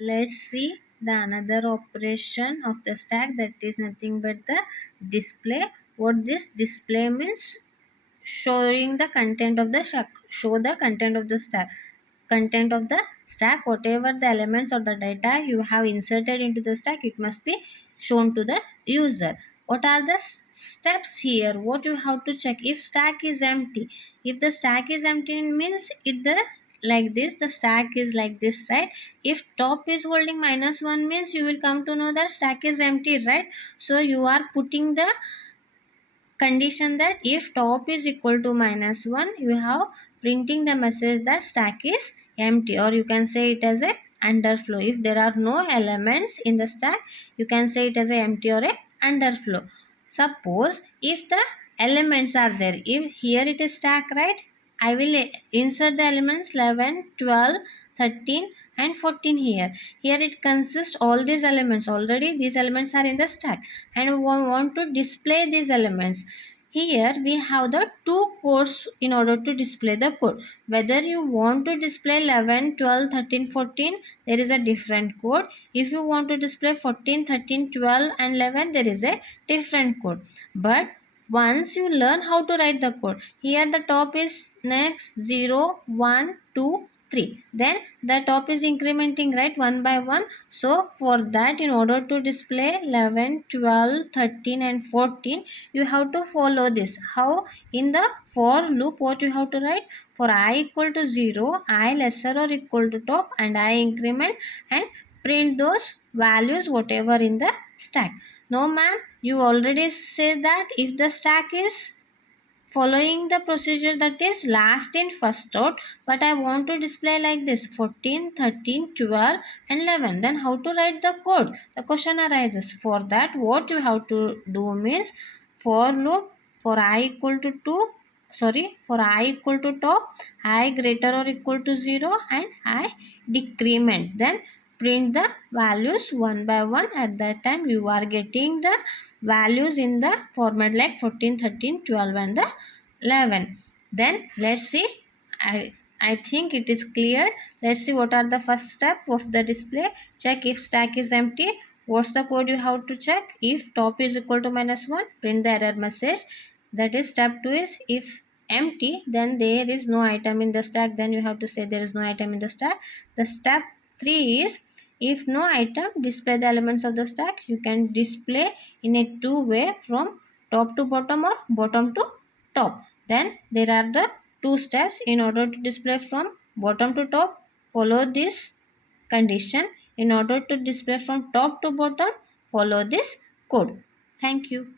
Let's see the another operation of the stack, that is nothing but the display. What this display means, showing the content of the stack. Show the content of the stack. Content of the stack, whatever the elements or the data you have inserted into the stack, it must be shown to the user. What are the steps here? What you have to check? If stack is empty, if the stack is empty, it means it the like this, the stack is like this, right? If top is holding -1 means you will come to know that stack is empty, right? So you are putting the condition that if top is equal to -1, you have printing the message that stack is empty, or you can say it as a underflow. If there are no elements in the stack, you can say it as a empty or a underflow. Suppose if the elements are there, if here it is stack, right? I will insert the elements 11, 12, 13 and 14 here. Here it consists all these elements. Already these elements are in the stack and we want to display these elements. Here we have the two codes in order to display the code. Whether you want to display 11, 12, 13, 14, there is a different code. If you want to display 14, 13, 12 and 11, there is a different code. But once you learn how to write the code, here the top is next 0, 1, 2, 3. Then the top is incrementing, right, one by one. So for that, in order to display 11, 12, 13 and 14, you have to follow this. How? In the for loop, what you have to write? For I equal to 0, I lesser or equal to top and I increment, and print those values whatever in the stack. No ma'am, you already said that if the stack is following the procedure, that is last in first out, but I want to display like this 14, 13, 12 and 11, then how to write the code? The question arises. For that, what you have to do means, for loop, for I equal to 2, for I equal to top, I greater or equal to 0 and I decrement, then print the values one by one. At that time you are getting the values in the format like 14, 13, 12 and the 11. Then let's see. I think it is clear. Let's see what are the first step of the display. Check if stack is empty. What's the code you have to check? If top is equal to -1, print the error message. That is step 2 is if empty, then there is no item in the stack. Then you have to say there is no item in the stack. The step 3 is if no item, display the elements of the stack. You can display in a two-way, from top to bottom or bottom to top. Then there are the two steps in order to display from bottom to top. Follow this condition. In order to display from top to bottom, follow this code. Thank you.